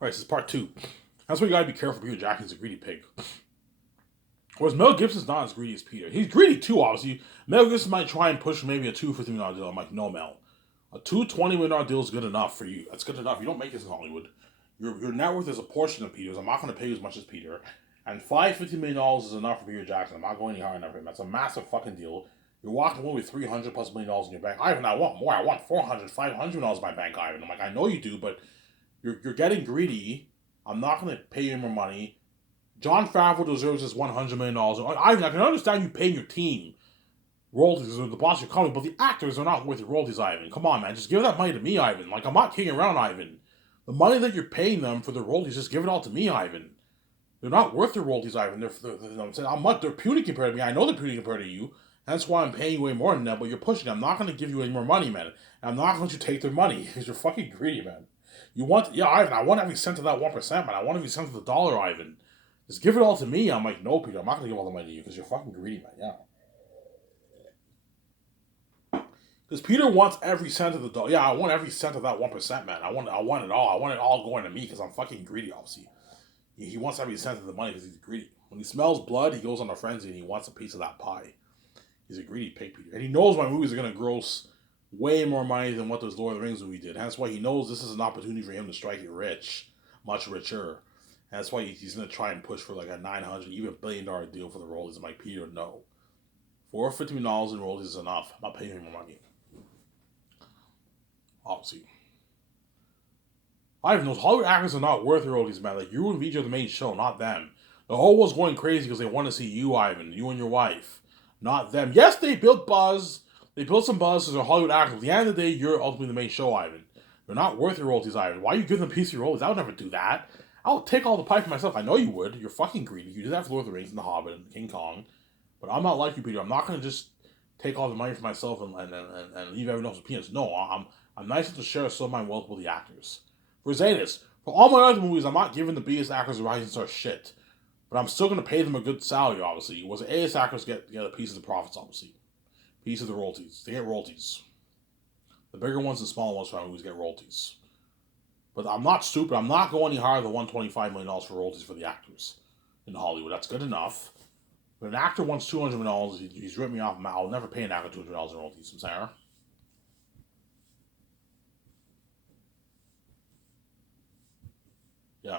Right, this is part two. That's why you gotta be careful. Peter Jackson's a greedy pig. Whereas Mel Gibson's not as greedy as Peter. He's greedy too, obviously. Mel Gibson might try and push maybe a $250 million deal. I'm like, no, Mel. A $220 million deal is good enough for you. That's good enough. You don't make this in Hollywood. Your net worth is a portion of Peter's. I'm not going to pay you as much as Peter. And $550 million is enough for Peter Jackson. I'm not going any higher than him. That's a massive fucking deal. You're walking away with $300+ million in your bank. Ivan, I want more. I want $400, $500 in my bank, Ivan. I'm like, I know you do, but you're getting greedy. I'm not going to pay you more money. Jon Favreau deserves his $100 million. Ivan, I can understand you paying your team royalties or the boss of your company, but the actors are not worth your royalties, Ivan. Come on, man. Just give that money to me, Ivan. Like, I'm not kidding around, Ivan. The money that you're paying them for the royalties, just give it all to me, Ivan. They're not worth their royalties, Ivan. They're puny compared to me. I know they're puny compared to you. That's why I'm paying you way more than that, but you're pushing. I'm not going to give you any more money, man. I'm not going to take their money because you're fucking greedy, man. You want, yeah, Ivan, I want every cent of that 1%, man. I want every cent of the dollar, Ivan. Just give it all to me. I'm like, no, Peter, I'm not going to give all the money to you because you're fucking greedy, man. Yeah. Because Peter wants every cent of the dollar. Yeah, I want every cent of that 1%, man. I want it all. I want it all going to me because I'm fucking greedy, obviously. He wants every cent of the money because he's greedy. When he smells blood, he goes on a frenzy and he wants a piece of that pie. He's a greedy pig, Peter. And he knows my movies are going to gross way more money than what those Lord of the Rings movie did. That's why he knows this is an opportunity for him to strike it rich, much richer. And that's why he's going to try and push for like a 900, even $1 billion deal for the royalties. I'm like, Peter, no. $450 in royalties is enough. I'm not paying him more money. Obviously. I even know Hollywood actors are not worth royalties, man. Like, you and VJ are the main show, not them. The whole world's going crazy because they want to see you, Ivan, you and your wife, not them. Yes, they built buzz. They built some buzz because they're Hollywood actors. At the end of the day, you're ultimately the main show, Ivan. They're not worth your royalties, Ivan. Why are you giving them a piece of your royalties? I would never do that. I would take all the pie for myself. I know you would. You're fucking greedy. You did that for Lord of the Rings and The Hobbit and King Kong. But I'm not like you, Peter. I'm not going to just take all the money for myself and leave everyone else with peanuts. No, I'm nice enough to share some of my wealth with the actors. For Zetas, for all my other movies, I'm not giving the biggest actors a rising star shit. But I'm still going to pay them a good salary, obviously. Was the A-list actors get a piece of the profits, obviously. Piece of the royalties. They get royalties. The bigger ones and smaller ones for my movies get royalties. But I'm not stupid. I'm not going any higher than $125 million for royalties for the actors in Hollywood. That's good enough. But an actor wants $200 million. He's ripped me off. I'll never pay an actor $200 in royalties. I'm saying, yeah,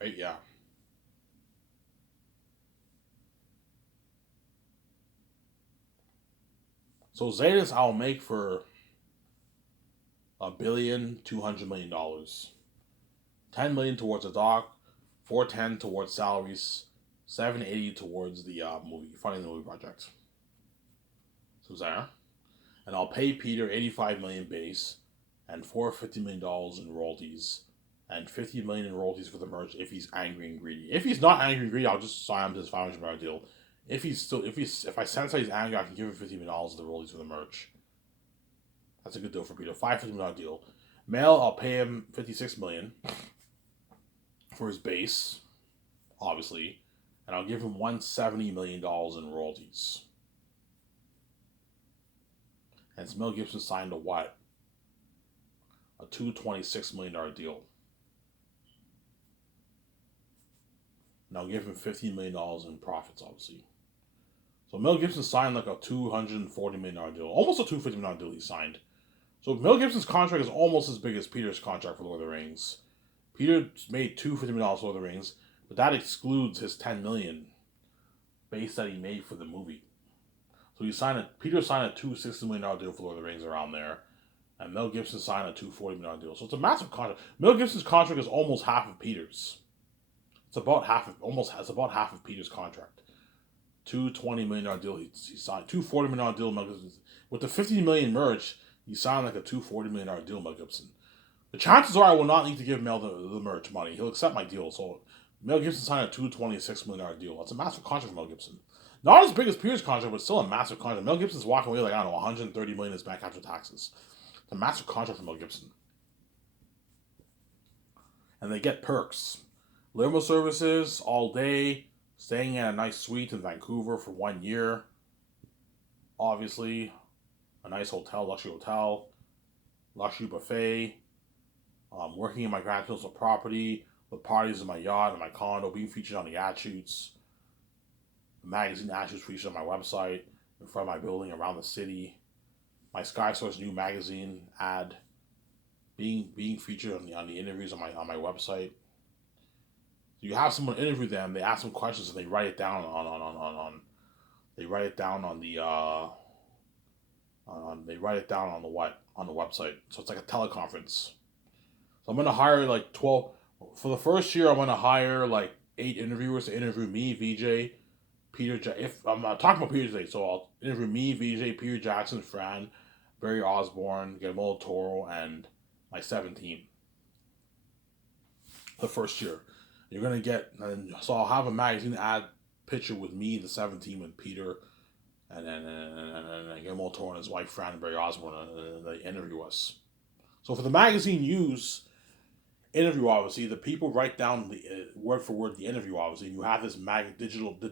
right, yeah. So Zetas I'll make for $1,200,000,000. 10 million towards a doc, 410 towards salaries, 780 towards the movie, funding the movie project. So there, and I'll pay Peter 85 million base, and $450 million in royalties, and 50 million in royalties for the merch if he's angry and greedy. If he's not angry and greedy, I'll just sign him to this $500 deal. If I sense that he's angry, I can give him $50 million of the royalties for the merch. That's a good deal for Peter. $550 million deal. Mel, I'll pay him 56 million for his base, obviously, and I'll give him $170 million in royalties. And Mel Gibson signed a what? A $226 million deal. And I'll give him $15 million in profits, obviously. So Mel Gibson signed like a $240 million deal, almost a $250 million deal he signed. So Mel Gibson's contract is almost as big as Peter's contract for Lord of the Rings. Peter made $250 million for Lord of the Rings, but that excludes his $10 million base that he made for the movie. So Peter signed a $260 million deal for Lord of the Rings around there, and Mel Gibson signed a $240 million deal. So it's a massive contract. Mel Gibson's contract is almost half of Peter's. It's about half of Peter's contract. $220 million deal he signed. $240 million deal Mel Gibson. With the 50 million merch, he signed like a $240 million deal Mel Gibson. The chances are I will not need to give Mel the merch money. He'll accept my deal. So Mel Gibson signed a $226 million deal. That's a massive contract for Mel Gibson. Not as big as Peter's contract, but still a massive contract. Mel Gibson's walking away like, I don't know, $130 million in his bank after taxes. It's a massive contract for Mel Gibson. And they get perks. Limo services all day, staying in a nice suite in Vancouver for 1 year. Obviously, a nice hotel, luxury buffet, working in my Grand Coastal property, with parties in my yacht and my condo, being featured on the ad shoots, the magazine ad shoots featured on my website, in front of my building, around the city, my Sky Source new magazine ad, being featured on the interviews on my website. You have someone interview them, they ask them questions, and they write it down on they write it down on the they write it down on the website. So it's like a teleconference. So I'm gonna hire like 12 for the first year. I'm gonna hire like 8 interviewers to interview me, VJ, Peter. If I'm not talking about Peter today, so I'll interview me, VJ, Peter Jackson, Fran, Barry Osborne, Guillermo Toro, and my 17. The first year, you're gonna get, and so I'll have a magazine ad picture with me, the 17, and Peter, and Guillermo Toro and his wife Fran and Barry Osborne, and they interview us. So for the magazine use interview, obviously the people write down the word for word the interview, obviously, and you have this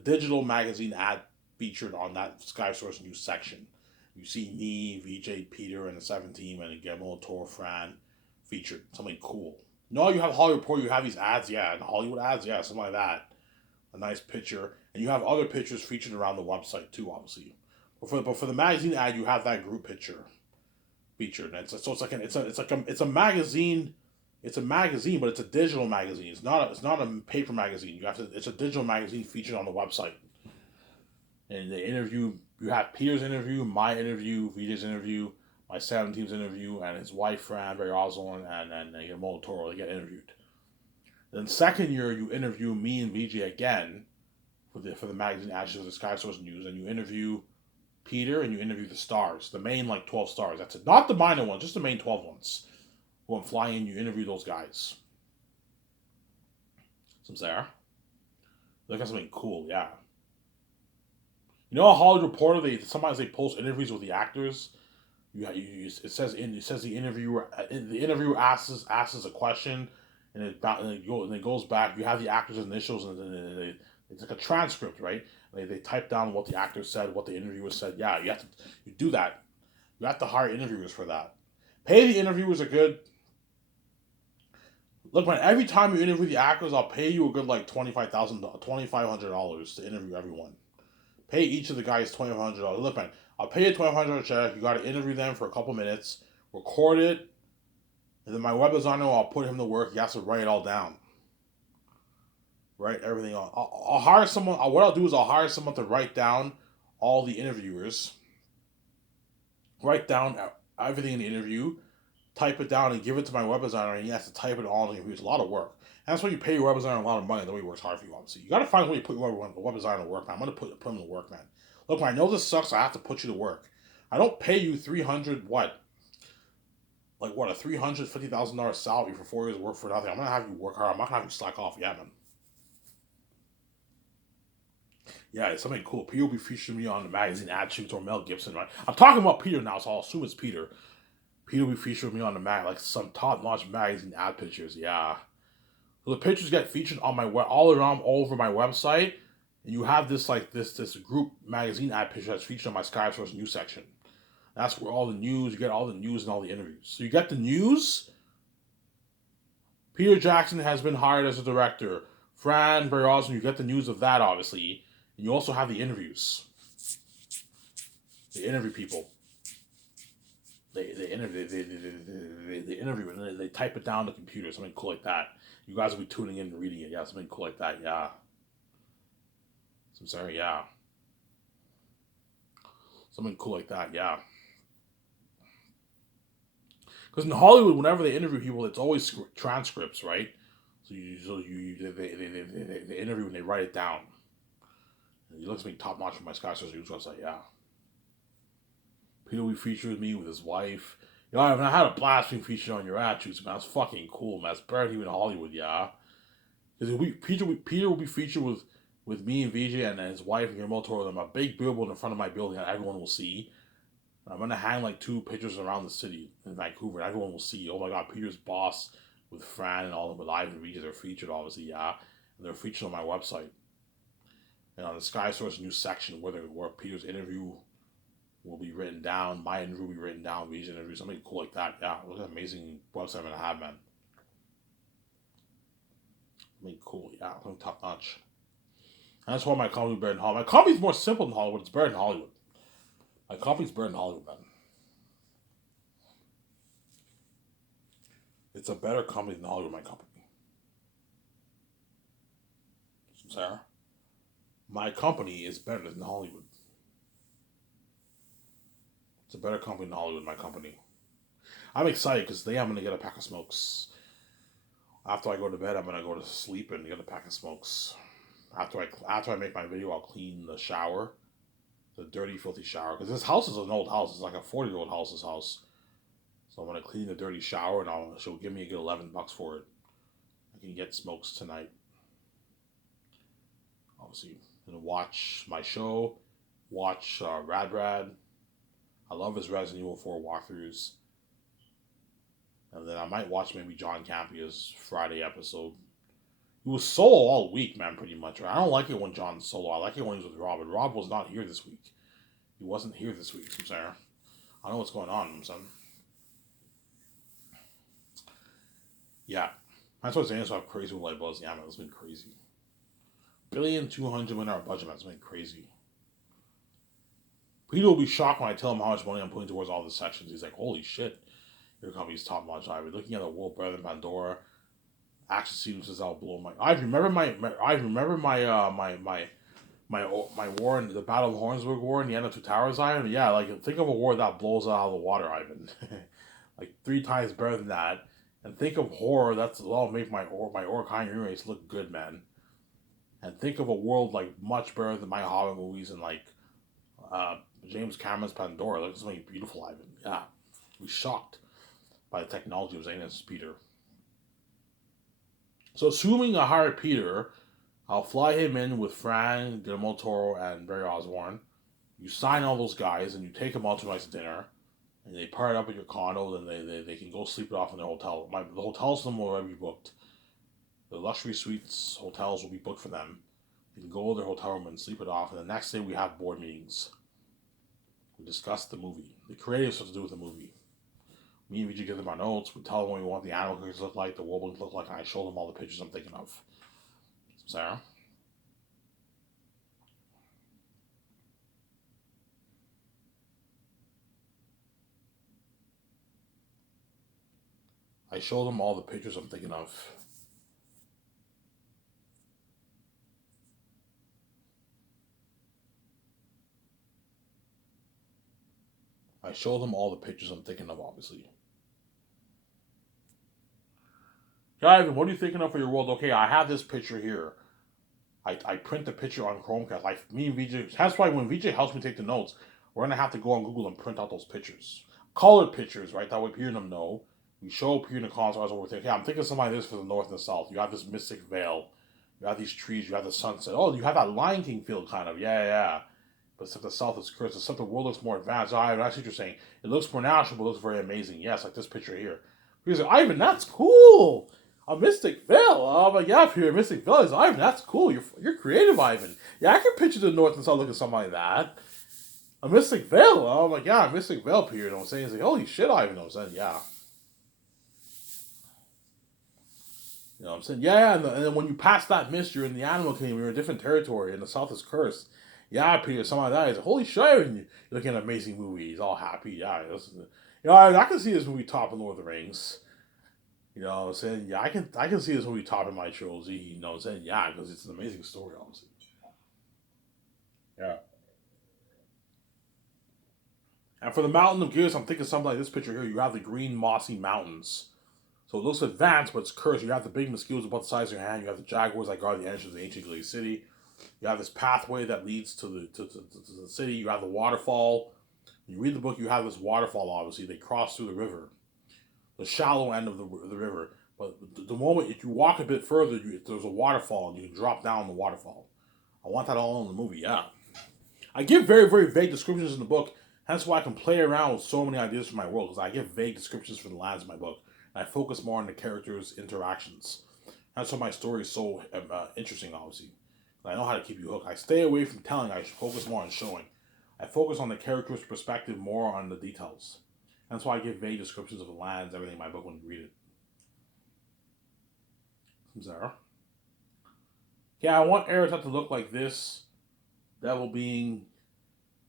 digital magazine ad featured on that Sky Source News section. You see me, VJ, Peter, and the 17, and Guillermo Toro, Fran featured, something cool. No, you have Hollywood Report, you have these ads, yeah, and Hollywood ads, yeah, something like that. A nice picture, and you have other pictures featured around the website too, obviously. But for the magazine ad, you have that group picture featured. And it's a magazine. It's a magazine, but it's a digital magazine. It's not a paper magazine. It's a digital magazine featured on the website. And the interview, you have Peter's interview, my interview, VJ's interview, my 17's interview, and his wife Fran, Barry Osborne, and Guillermo Toro. They get interviewed. Then second year, you interview me and VJ again for the magazine Ashes of the Sky Source News, and you interview Peter and you interview the stars, the main like 12 stars. That's it. Not the minor ones, just the main 12 ones. Who I'm flying in, you interview those guys. Some Sarah. Look at something cool, yeah. You know, a Hollywood Reporter, sometimes they post interviews with the actors. It says the interviewer asks a question, and it goes back. You have the actors' initials, and it's like a transcript, right? They type down what the actor said, what the interviewer said. Yeah, you do that. You have to hire interviewers for that. Pay the interviewers a good. Look, man. Every time you interview the actors, I'll pay you a good like $2,500 to interview everyone. Pay each of the guys $2,500. Look, man. I'll pay you $2,500 check. You got to interview them for a couple minutes, record it, and then my web designer, I'll put him to work. He has to write it all down. Write everything on. I'll hire someone. What I'll do is I'll hire someone to write down all the interviewers. Write down everything in the interview, type it down, and give it to my web designer, and he has to type it all in the interview. It's a lot of work. And that's why you pay your web designer a lot of money. The way he works hard for you, obviously. You got to find a way to put your web designer to work, man. I'm going to put him to work, man. Look, man, I know this sucks. I have to put you to work. I don't pay you 300 what? Like what, a $350,000 salary for 4 years of work for nothing. I'm going to have you work hard. I'm not going to have you slack off. Yeah, man. Yeah, it's something cool. Peter will be featuring me on the magazine ad shoots or Mel Gibson, right? I'm talking about Peter now, so I'll assume it's Peter. Peter will be featuring me on the like some top-notch magazine ad pictures. Yeah, so the pictures get featured on my all over my website, and you have this group magazine ad picture that's featured on my Sky Source news section. That's where all the news, you get all the news and all the interviews. So you get the news. Peter Jackson has been hired as a director. Fran, very awesome. You get the news of that, obviously. And you also have the interviews. They interview people. They interview and they type it down on the computer, something cool like that. You guys will be tuning in and reading it. Yeah, something cool like that. Yeah. So I'm sorry. Yeah. Something cool like that. Yeah. Because in Hollywood, whenever they interview people, it's always transcripts, right? So they interview and they write it down. And he looks to me top notch from my Sky Source News website. Yeah. Peter will be featured with me with his wife. You know, I had a blast being featured on your attributes, man. That's fucking cool, man. It's better than even Hollywood, yeah. Because Peter will be featured with me and VJ and his wife and Guillermo Toro. I'm a big billboard in front of my building that everyone will see. And I'm gonna hang like 2 pictures around the city in Vancouver, and everyone will see. Oh my God, Peter's boss with Fran and all of them with Ivan and VJ. They're featured, obviously, yeah. And they're featured on my website and on the Sky Source News section where Peter's interview will be written down. My interview will be written down. Vijay interview, something cool like that. Yeah, look at an amazing website I'm gonna have, man. Something cool. Yeah, something top notch. And that's why my company's better than Hollywood. My company's more simple than Hollywood. It's better than Hollywood. My company's better than Hollywood, man. It's a better company than Hollywood. My company. Sarah. My company is better than Hollywood. It's a better company than Hollywood. My company. I'm excited because today I'm gonna get a pack of smokes. After I go to bed, I'm gonna go to sleep and get a pack of smokes. After I make my video, I'll clean the shower, the dirty, filthy shower. Because this house is an old house. It's like a 40-year-old house's house. So I'm gonna clean the dirty shower, and she'll give me a good $11 for it. I can get smokes tonight. Obviously, gonna watch my show. Watch Rad Brad. I love his Resident Evil 4 walkthroughs. And then I might watch maybe John Campia's Friday episode. He was solo all week, man, pretty much. I don't like it when John's solo. I like it when he's with Rob. But Rob was not here this week. He wasn't here this week, I'm saying. I don't know what's going on, I'm saying. Yeah. That's what I'm saying. So how crazy with Light Buzz. Yeah, man, it's been crazy. $1,200,000,000 in our budget, man. It's been crazy. Peter will be shocked when I tell him how much money I'm putting towards all the sections. He's like, holy shit. Your company's top notch. I've been looking at the world better than Pandora. Action sequences I'll blow my. I remember my war in the Battle of Hornsburg War in the end of Two Towers, Ivan. Yeah, like think of a war that blows out of the water, Ivan. Like 3 times better than that. And think of horror that'll make my Orkai remakes look good, man. And think of a world like much better than my Hobbit movies and like James Cameron's Pandora. Look, something beautiful, Ivan. Yeah, we shocked by the technology of Zanus Peter. So assuming I hire Peter, I'll fly him in with Fran, Guillermo Toro, and Barry Osborne. You sign all those guys, and you take them out to a nice dinner, and they part up at your condo, then they can go sleep it off in their hotel. The hotels them will already be booked. The luxury suites hotels will be booked for them. They can go to their hotel room and sleep it off, and the next day we have board meetings. We discuss the movie. The creative stuff to do with the movie. Me and VG give them our notes. We tell them what we want the animal characters to look like, the world to look like, and I show them all the pictures I'm thinking of. Sarah? I show them all the pictures I'm thinking of. I show them all the pictures I'm thinking of, obviously. Yeah, Ivan, what are you thinking of for your world? Okay, I have this picture here. I print the picture on Chromecast. Me and VJ. That's why when VJ helps me take the notes, we're gonna have to go on Google and print out those pictures, colored pictures, right? That way, Peter and them know. We show Peter and the comments what we're thinking. Hey, I'm thinking something like this for the north and the south. You have this mystic veil. You have these trees. You have the sunset. Oh, you have that Lion King feel, kind of. Yeah. But except the south is cursed. Except the world looks more advanced. I see what you're saying. It looks more natural, but looks very amazing. Yes, like this picture here. He's like, Ivan, that's cool. A Mystic Veil. Oh my god, if you're a Mystic Veil is Ivan, that's cool. You're creative, Ivan. Yeah, I can picture the north and south looking something like that. A Mystic Veil. Oh my god, Mystic Veil period. You know what I'm saying? It's like, holy shit, Ivan. You know what I'm saying? Yeah. You know what I'm saying? Yeah, and then when you pass that mist, you're in the animal kingdom. You're in a different territory, and the south is cursed. Yeah, Peter, something like that. He's like, holy shit, Ivan. You're looking at an amazing movie. He's all happy. Yeah, I can see this movie topping Lord of the Rings. You know what I'm saying? Yeah, I can see this movie topping my trilogy. You know what I'm saying? Yeah, because it's an amazing story, obviously. Yeah. And for the Mountain of Gears, I'm thinking something like this picture here. You have the green mossy mountains. So it looks advanced, but it's cursed. You have the big mosquitoes about the size of your hand. You have the jaguars that guard the entrance of the ancient Glaze City. You have this pathway that leads to the city. You have the waterfall. You read the book, you have this waterfall, obviously. They cross through the river, the shallow end of the river. But the moment if you walk a bit further, there's a waterfall, and you can drop down the waterfall. I want that all in the movie, yeah. I give very, very vague descriptions in the book. Hence why I can play around with so many ideas for my world, because I give vague descriptions for the lands in my book. And I focus more on the characters' interactions. That's why my story is so interesting, obviously. I know how to keep you hooked. I stay away from telling, I focus more on showing. I focus on the character's perspective more on the details. That's why I give vague descriptions of the lands, everything in my book when you read it. Zara. Yeah, I want Erised to look like this devil being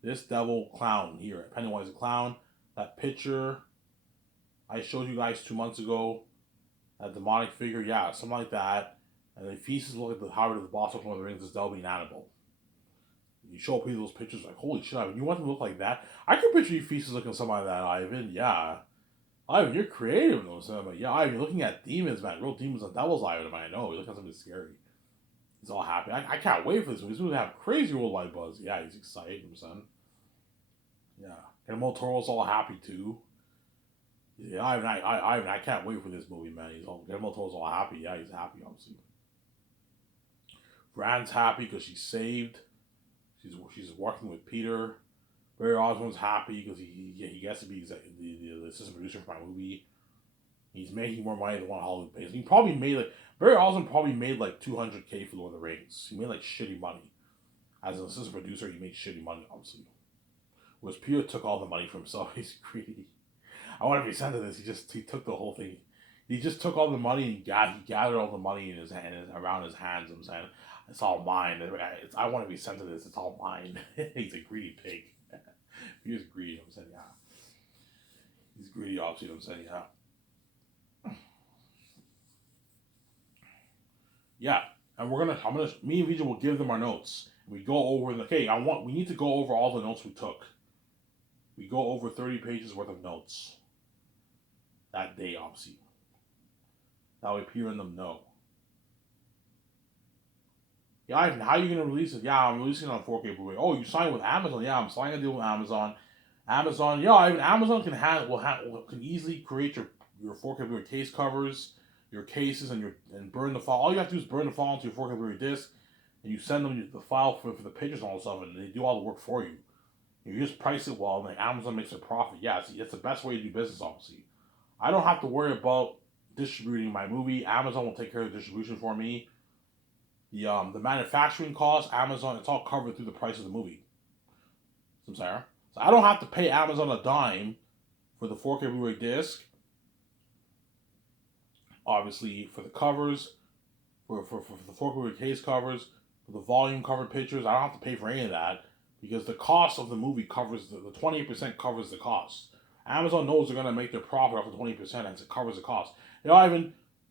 this devil clown here. Pennywise the clown. That picture I showed you guys 2 months ago. That demonic figure, yeah, something like that. And then Feasts look at the Howard of the boss of one of the rings, this devil being Annabelle. You show people those pictures like, holy shit, Ivan, you want them to look like that? I can picture you Feasts looking something like that, Ivan. Yeah. Ivan, you're creative in those. But yeah, Ivan, you're looking at demons, man. Real demons and devils, Ivan, I know. You're looking at something scary. He's all happy. I can't wait for this movie. This movie have crazy worldwide buzz. Yeah, he's excited, son. Yeah. And Toro's all happy too. Yeah, I can't wait for this movie, man. Guillermo Toro's all happy. Yeah, he's happy, obviously. Bran's happy because she's saved. She's working with Peter. Barry Osmond's happy because he gets to be the assistant producer for my movie. He's making more money than what Hollywood pays. He probably made Barry Osmond probably made like $200K for Lord of the Rings. He made like shitty money. As an assistant producer, he made shitty money, obviously. Whereas Peter took all the money for himself. He's greedy. I want to be sent to this. He took the whole thing. He just took all the money and he gathered all the money in his hand around his hands. I'm saying it's all mine. I want to be sent to this. It's all mine. He's a greedy pig. He's greedy. I'm saying yeah. He's greedy. Obviously, I'm saying yeah. Yeah, and me and Vijay will give them our notes. We go over we need to go over all the notes we took. We go over 30 pages worth of notes. That day, obviously. That way Peter and them know. Yeah, Ivan, how are you going to release it? Yeah, I'm releasing it on 4K Blu-ray. Oh, you signed with Amazon? Yeah, I'm signing a deal with Amazon. Amazon, yeah, Ivan, Amazon can easily create your 4K Blu-ray case covers, your cases, and burn the file. All you have to do is burn the file into your 4K Blu-ray disc, and you send them the file for the pictures and all that stuff, and they do all the work for you. You just price it well, and Amazon makes a profit. Yeah, it's the best way to do business, obviously. I don't have to worry about distributing my movie. Amazon will take care of the distribution for me. The manufacturing costs, Amazon, it's all covered through the price of the movie. So I don't have to pay Amazon a dime for the 4K Blu-ray disc. Obviously, for the covers, for the 4K Blu-ray case covers, for the volume cover pictures, I don't have to pay for any of that because the cost of the movie covers the 28% covers the cost. Amazon knows they're going to make their profit off of 20% and it covers the cost.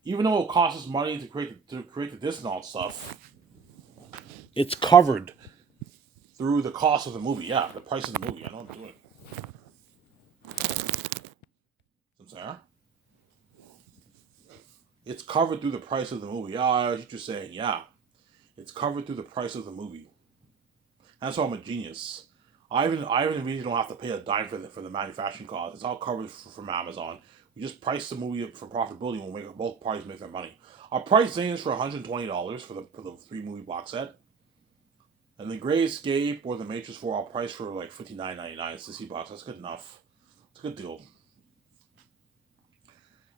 Even though it costs us money to create the disc and all that stuff, it's covered through the cost of the movie. Yeah, the price of the movie. I know I'm doing it. Sorry? It's covered through the price of the movie. Yeah, I was just saying, yeah. It's covered through the price of the movie. That's why I'm a genius. Ivan and Vijay don't have to pay a dime for the manufacturing cost. It's all covered from Amazon. We just price the movie for profitability and we'll make both parties make their money. Our price range is for $120 for the 3-movie box set. And the Gray Escape or the Matrix 4 I'll price for like $59.99. $60. That's good enough. It's a good deal.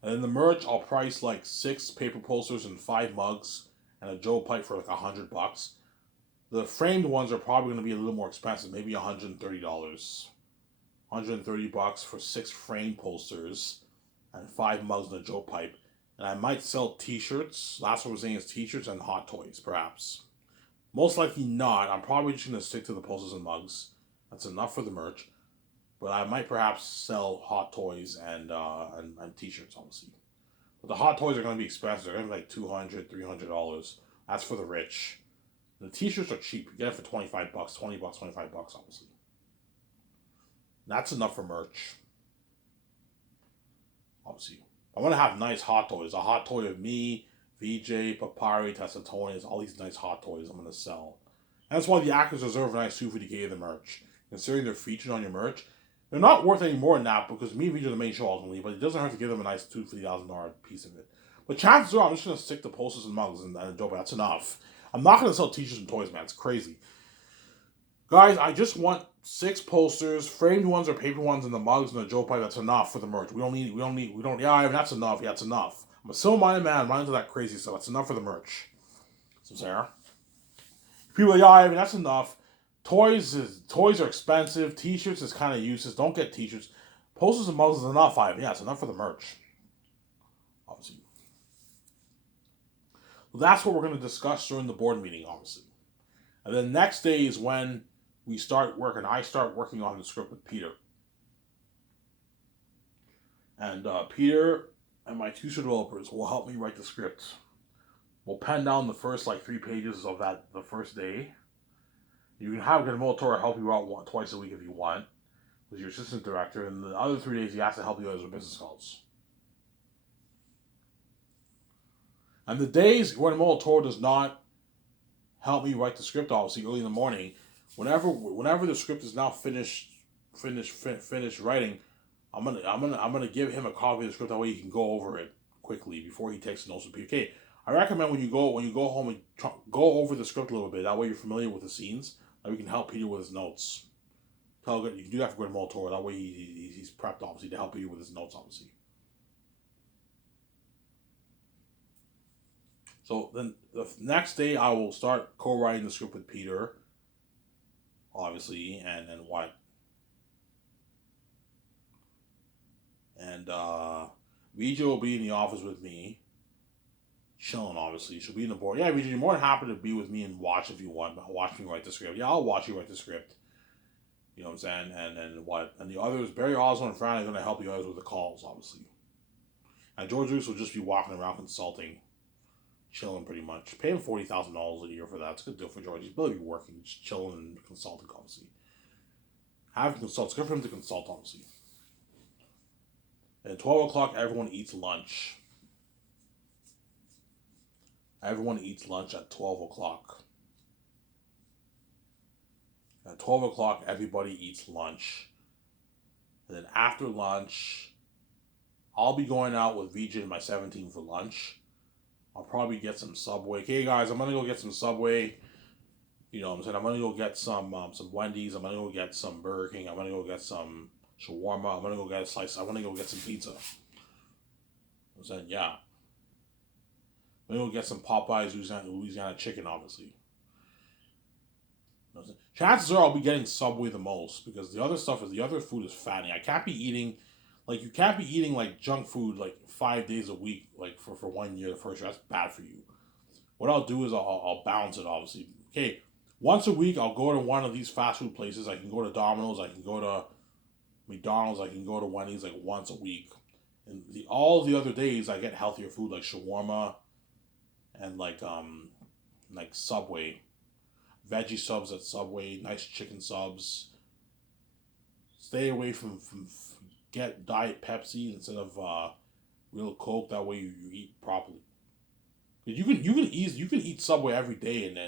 And then the merch I'll price like 6 paper posters and 5 mugs and a Joe pipe for like $100. The framed ones are probably going to be a little more expensive, maybe $130. $130 for 6 framed posters and 5 mugs and a Joe pipe. And I might sell t-shirts. Last one I was saying is t-shirts and hot toys, perhaps. Most likely not. I'm probably just going to stick to the posters and mugs. That's enough for the merch. But I might perhaps sell hot toys and t-shirts, obviously. But the hot toys are going to be expensive. They're going to be like $200, $300. That's for the rich. The t-shirts are cheap. You get it for $25, $20, $25, obviously. That's enough for merch. Obviously. I want to have nice hot toys. A hot toy of me, VJ, Papari, Tessatonis, all these nice hot toys I'm going to sell. And that's why the actors deserve a nice $250K of the merch. Considering they're featured on your merch, they're not worth any more than that because me and VJ are the main show ultimately, but it doesn't hurt to give them a nice $250,000 piece of it. But chances are I'm just going to stick to posters and mugs and a dope. That's enough. I'm not going to sell t-shirts and toys, man. It's crazy. Guys, I just want 6 posters, framed ones or paper ones, and the mugs and the Joe pipe. That's enough for the merch. Yeah, that's enough. Yeah, it's enough. I'm a simple-minded man. I'm not into that crazy stuff. That's enough for the merch. So, Sarah. People are like, yeah, that's enough. Toys are expensive. T-shirts is kind of useless. Don't get T-shirts. Posters and mugs is enough. Yeah, it's enough for the merch. Obviously, so that's what we're going to discuss during the board meeting. Obviously, and then next day is when we start working. I start working on the script with Peter, and Peter and my two developers will help me write the script. We'll pen down the first like 3 pages of that the first day. You can have Guillermo del Toro help you out twice a week if you want, with your assistant director, and the other 3 days he has to help you guys with business calls. And the days Guillermo del Toro does not help me write the script, obviously early in the morning, whenever the script is now finished writing, I'm gonna give him a copy of the script, that way he can go over it quickly before he takes notes with PK. I recommend when you go home and go over the script a little bit. That way you're familiar with the scenes. That we can help Peter with his notes. You can do that for Guillermo del Toro. That way he's prepped, obviously, to help you with his notes, obviously. So then the next day I will start co-writing the script with Peter, obviously, and what. And Vija will be in the office with me, chilling, obviously. She'll be in the board. Yeah, Vija, you're more than happy to be with me and watch if you want. Watch me write the script. Yeah, I'll watch you write the script. You know what I'm saying? And what? And the others, Barry Oswald and Fran, are going to help you guys with the calls, obviously. And George Lucas will just be walking around consulting, chilling pretty much. Pay him $40,000 a year for that. It's a good deal for George. He's really working, just chilling and consulting, obviously. Have him consult. It's good for him to consult, obviously. And at 12 o'clock, everyone eats lunch. Everyone eats lunch at 12 o'clock. At 12 o'clock, everybody eats lunch. And then after lunch, I'll be going out with VJ and my 17 for lunch. I'll probably get some Subway. Okay, guys, I'm going to go get some Subway. You know what I'm saying? I'm going to go get some Wendy's. I'm going to go get some Burger King. I'm going to go get some shawarma. I'm going to go get a slice. I'm going to go get some pizza. I'm saying, yeah. I'm going to go get some Popeyes Louisiana chicken, obviously. Chances are I'll be getting Subway the most, because the other food is fattening. I can't be eating, like, you can't be eating like junk food like 5 days a week, like for 1 year, the first year. That's bad for you. What I'll do is I'll balance it, obviously. Okay, once a week I'll go to one of these fast food places. I can go to Domino's, I can go to McDonald's, I can go to Wendy's like once a week. And all the other days I get healthier food like shawarma and like Subway. Veggie subs at Subway, nice chicken subs. Stay away from get Diet Pepsi instead of real Coke. That way you eat properly. You can eat Subway every day and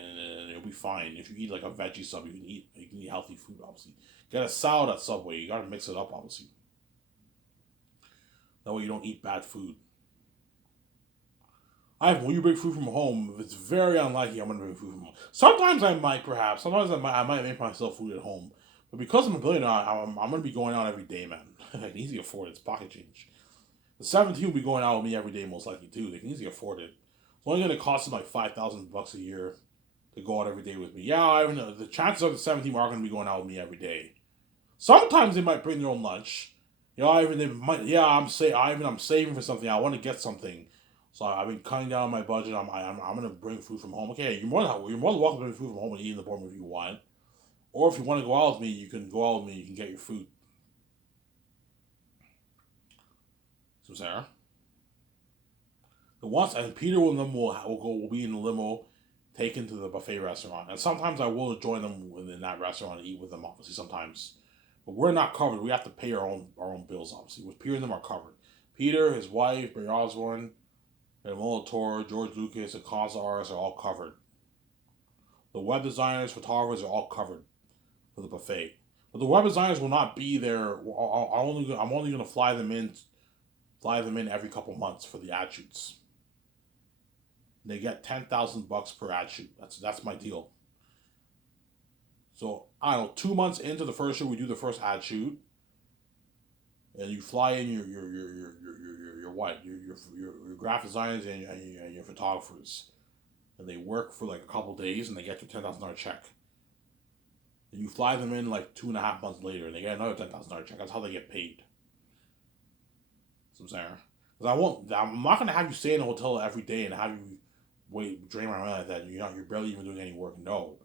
it'll be fine. If you eat like a veggie sub, you can eat healthy food, obviously. Get a salad at Subway. You gotta mix it up, obviously. That way you don't eat bad food. When you bring food from home, it's very unlikely I'm gonna bring food from home. Sometimes I might, perhaps. Sometimes I might make myself food at home. But because I'm a billionaire, I'm gonna be going out every day, man. I can easily afford it. It's pocket change. The 17 will be going out with me every day, most likely too. They can easily afford it. It's only gonna cost them like $5,000 a year to go out every day with me. Yeah, I know the chances of the 17 are gonna be going out with me every day. Sometimes they might bring their own lunch. You know, Ivan, they might. Yeah, I'm saving for something. I want to get something. So I've been cutting down my budget. I'm gonna bring food from home. Okay, you're more than welcome to bring food from home and eat in the boardroom if you want. Or if you want to go out with me, you can go out with me. You can get your food. So Sarah, the once and Peter and them will be in the limo, taken to the buffet restaurant. And sometimes I will join them in that restaurant and eat with them. Obviously, sometimes, but we're not covered. We have to pay our own bills. Obviously, with Peter and them are covered. Peter, his wife, Barry Osborne, and Del Toro, George Lucas, and Consular artists are all covered. The web designers, photographers are all covered for the buffet. But the web designers will not be there. I'm only going to fly them in every couple months for the ad shoots. They get $10,000 per ad shoot. That's my deal. So I don't know. 2 months into the first shoot, we do the first ad shoot, and you fly in your graphic designers and your photographers, and they work for like a couple days, and they get your $10,000 check. and you fly them in like 2.5 months later, and they get another $10,000 check. That's how they get paid. So I'm saying, because I'm not gonna have you stay in a hotel every day and have you drain my money like that. You're barely even doing any work. No,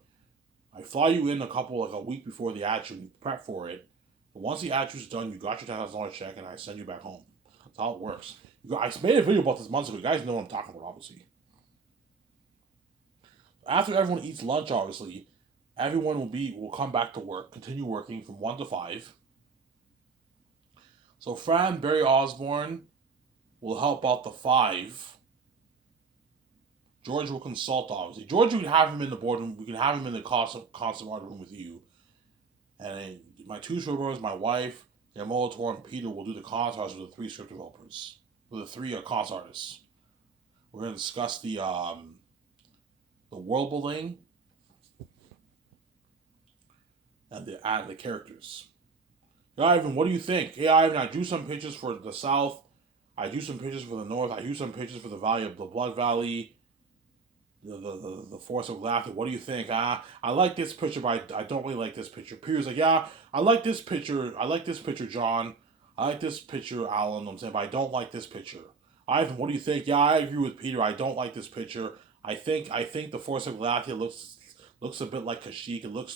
I fly you in a week before the action, you prep for it. But once the action's done, you got your $10,000 check, and I send you back home. That's how it works. I made a video about this months ago. You guys know what I'm talking about, obviously. After everyone eats lunch, obviously, everyone will come back to work, continue working from 1 to 5. So Fran Barry Osborne will help out the 5. George will consult, obviously. George, we can have him in the boardroom. We can have him in the constant audit room with you. And then my 2 script developers, my wife, Molitor, and Peter will do the concept artists with the 3 script developers. With the 3 concept artists. We're going to discuss the world building and the characters. Hey, Ivan, what do you think? Hey, Ivan, I drew some pictures for the South. I drew some pictures for the North. I drew some pictures for the Valley of the Blood Valley. The Forest of Laughter. What do you think? I like this picture, but I don't really like this picture. Peter's like, yeah, I like this picture. I like this picture, John. I like this picture, Alan. I'm saying, but I don't like this picture. Ivan, what do you think? Yeah, I agree with Peter. I don't like this picture. I think the Force of Galatia looks a bit like Kashyyyk. It looks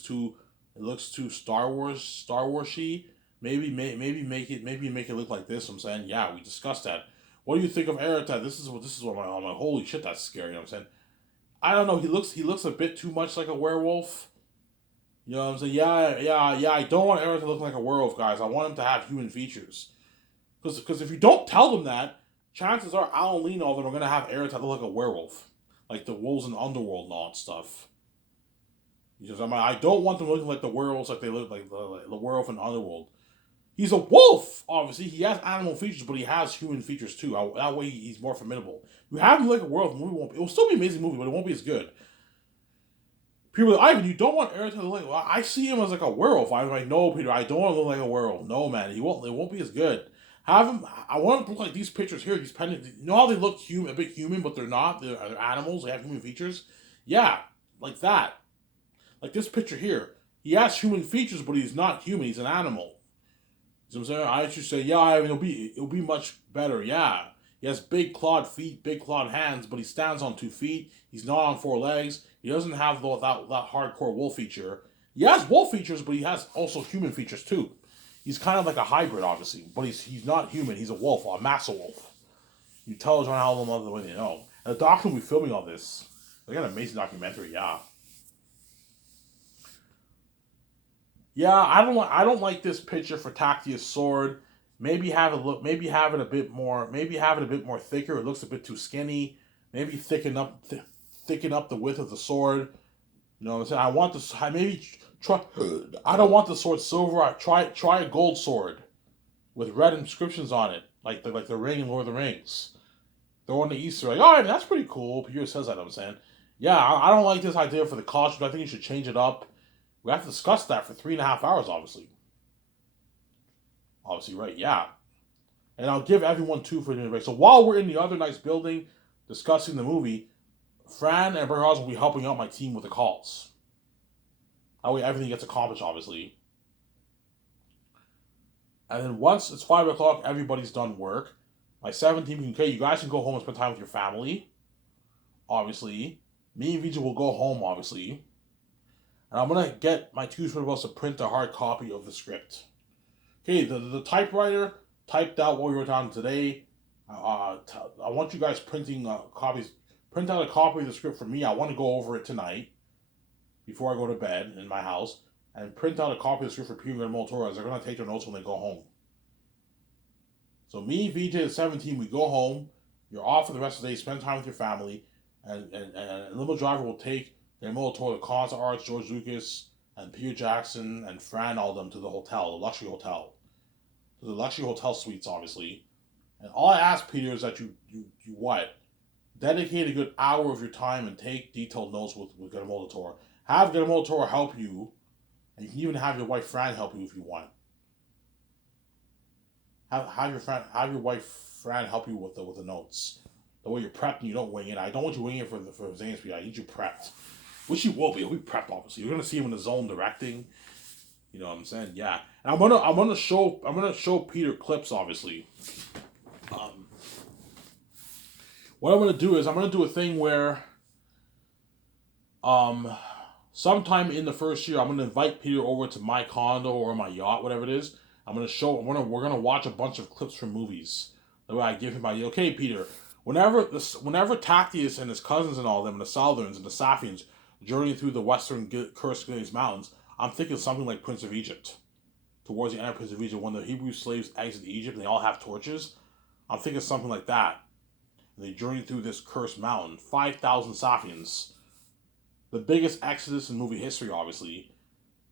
too Star Wars-y. Maybe make it look like this. I'm saying, yeah, we discussed that. What do you think of Eretah? This is what I'm like, holy shit, that's scary. You know what I'm saying? I don't know. He looks a bit too much like a werewolf. You know what I'm saying? Yeah. I don't want Eretah to look like a werewolf, guys. I want him to have human features. Because if you don't tell them that, chances are Alan Lee and all of them are gonna have Eretah look like a werewolf, like the wolves in the underworld and all that stuff. Because I don't want them looking like the werewolves, like they look like the werewolf in the underworld. He's a wolf, obviously. He has animal features, but he has human features too. That way, he's more formidable. You have him like a werewolf, the movie won't. It will still be an amazing movie, but it won't be as good. People are like, Ivan, you don't want Eric to look like. Well, I see him as like a werewolf. I'm like, no, Peter, I don't want to look like a werewolf. No, man, he won't. It won't be as good. Have him. I want him to look like these pictures here. These pendants. You know how they look a bit human, but they're not. They're animals. They have human features. Yeah, like that. Like this picture here. He has human features, but he's not human. He's an animal. You know what I'm saying? I should say, yeah, I mean, it'll be much better. Yeah. He has big clawed feet, big clawed hands, but he stands on 2 feet. He's not on 4 legs. He doesn't have that hardcore wolf feature. He has wolf features, but he has also human features too. He's kind of like a hybrid, obviously, but he's not human. He's a wolf, a massive wolf. You tell John Allen the way they know. And the doctor will be filming all this. They got an amazing documentary, yeah. Yeah, I don't like this picture for Tactia's sword. Maybe have it look. Maybe have it a bit more. Maybe have it a bit more thicker. It looks a bit too skinny. Maybe thicken up the width of the sword. You know what I'm saying? I want this. Maybe try. I don't want the sword silver. Try a gold sword with red inscriptions on it, like the ring in Lord of the Rings. Throw in the Easter egg. Oh, yeah, that's pretty cool. Pierre says that. I'm saying, yeah, I don't like this idea for the costume. I think you should change it up. We have to discuss that for 3.5 hours, obviously. Obviously, right? Yeah. And I'll give everyone 2 for the break. So while we're in the other nice building discussing the movie, Fran and Barry will be helping out my team with the calls. That way everything gets accomplished, obviously. And then once it's 5 o'clock, everybody's done work. My 17 can, okay, you guys can go home and spend time with your family. Obviously. Me and Vijay will go home, obviously. And I'm going to get my 2 of us to print a hard copy of the script. Okay, the typewriter typed out what we wrote down today. I want you guys printing copies. Print out a copy of the script for me. I want to go over it tonight before I go to bed in my house. And print out a copy of the script for Peter and Moltora as they're going to take their notes when they go home. So me, VJ, the 17, we go home. You're off for the rest of the day. Spend time with your family. And Limo Driver will take their Moltora, the Concept Arts, George Lucas, and Peter Jackson, and Fran, all of them to the hotel, the luxury hotel. To the luxury hotel suites, obviously. And all I ask, Peter, is that you what? Dedicate a good hour of your time and take detailed notes with Guillermo del Toro. Have Guillermo del Toro help you, and you can even have your wife Fran help you if you want. Have your wife Fran help you with the notes. The way you're prepped and you don't wing it. I don't want you winging it for Zane's speed. I need you prepped. which he will be. He'll be prepped, obviously. You're gonna see him in the zone directing. You know what I'm saying? Yeah. And I'm gonna show Peter clips, obviously. Um, what I'm gonna do is I'm gonna do a thing where um sometime in the first year I'm gonna invite Peter over to my condo or my yacht, whatever it is. We're gonna watch a bunch of clips from movies. That way I give him my okay, Peter. Whenever Tactius and his cousins and all them, and the Southerns and the Safians, journey through the western Cursed Glades Mountains, I'm thinking something like Prince of Egypt. Towards the end of Prince of Egypt, when the Hebrew slaves exit Egypt and they all have torches, I'm thinking something like that. And they journey through this cursed mountain, 5,000 Safians, the biggest exodus in movie history, obviously.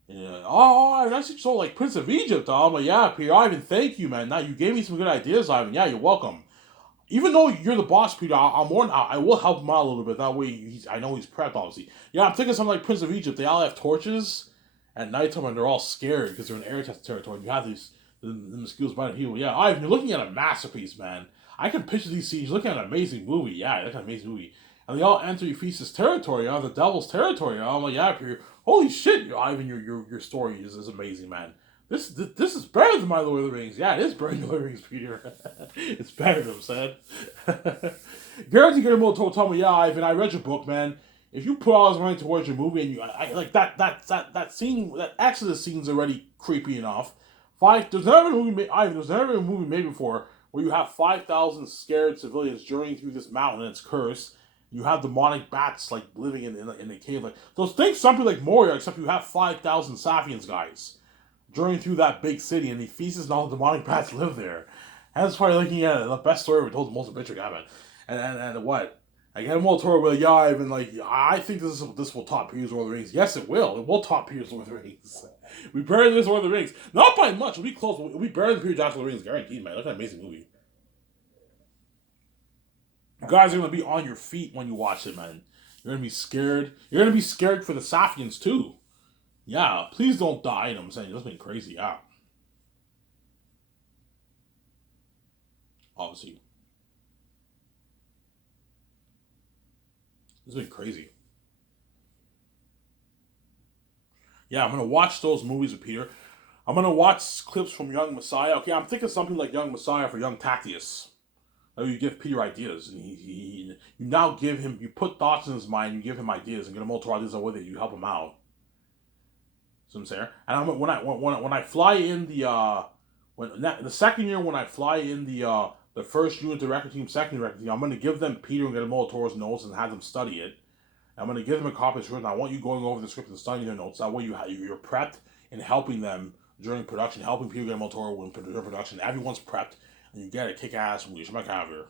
Yeah. Oh, that's so like Prince of Egypt. I'm like, yeah, Peter, Ivan, thank you, man. Now you gave me some good ideas, Ivan. Yeah, you're welcome. Even though you're the boss, Peter, I will help him out a little bit. That way, I know he's prepped, obviously. Yeah, I'm thinking something like Prince of Egypt. They all have torches at nighttime and they're all scared because they're in air test territory. You have the mosquitoes biting people. Yeah, Ivan, you're looking at a masterpiece, man. I can picture these scenes. You're looking at an amazing movie. Yeah, look at an amazing movie. And they all enter Ephesus territory, the devil's territory. I'm like, yeah, Peter. Holy shit, Ivan, your story is amazing, man. This is better than my Lord of the Rings. Yeah, it is better than Lord of the Rings, Peter. It's better than I'm saying. Guarantee Guillermo told me, yeah, Ivan, I read your book, man. If you put all this money towards your movie and I like that scene, that Exodus scene's already creepy enough. There's never been a movie Ivan. There's never been a movie made before where you have 5,000 scared civilians journeying through this mountain and it's cursed. You have demonic bats like living in a cave. Like those things, something like Moria, except you have 5,000 Safians guys journeying through that big city, and Ephesus and all the demonic bats live there. And that's probably looking at it, the best story we told, the most adventure guy, man. And what? I get him all tour with yeah, and like I think this will top Peter's Lord of the Rings. Yes, it will. It will top Peter's Lord of the Rings. We buried this Lord of the Rings, not by much. We'll be close. We'll be better than Peter Jackson Lord of the Rings, guaranteed, man. Look at that amazing movie. You guys are gonna be on your feet when you watch it, man. You're gonna be scared. You're gonna be scared for the Safians too. Yeah, please don't die. You know what I'm saying? That's been crazy. Yeah, obviously, it's been crazy. Yeah, I'm gonna watch those movies with Peter. I'm gonna watch clips from Young Messiah. Okay, I'm thinking something like Young Messiah for Young Tactius. You give Peter ideas, and you now give him, you put thoughts in his mind, you give him ideas, and get him all to ideas with it. You help him out. See what I'm saying? And when I fly in when the second year when I fly in the first unit director team, second director team, I'm gonna give them Peter and get them all Toro's notes and have them study it. I'm gonna give them a copy of the script. And I want you going over the script and studying their notes. That way you're prepped and helping them during production, helping Peter get them all Toro when during production. Everyone's prepped, and you get a kick ass movie. I'm like, have here.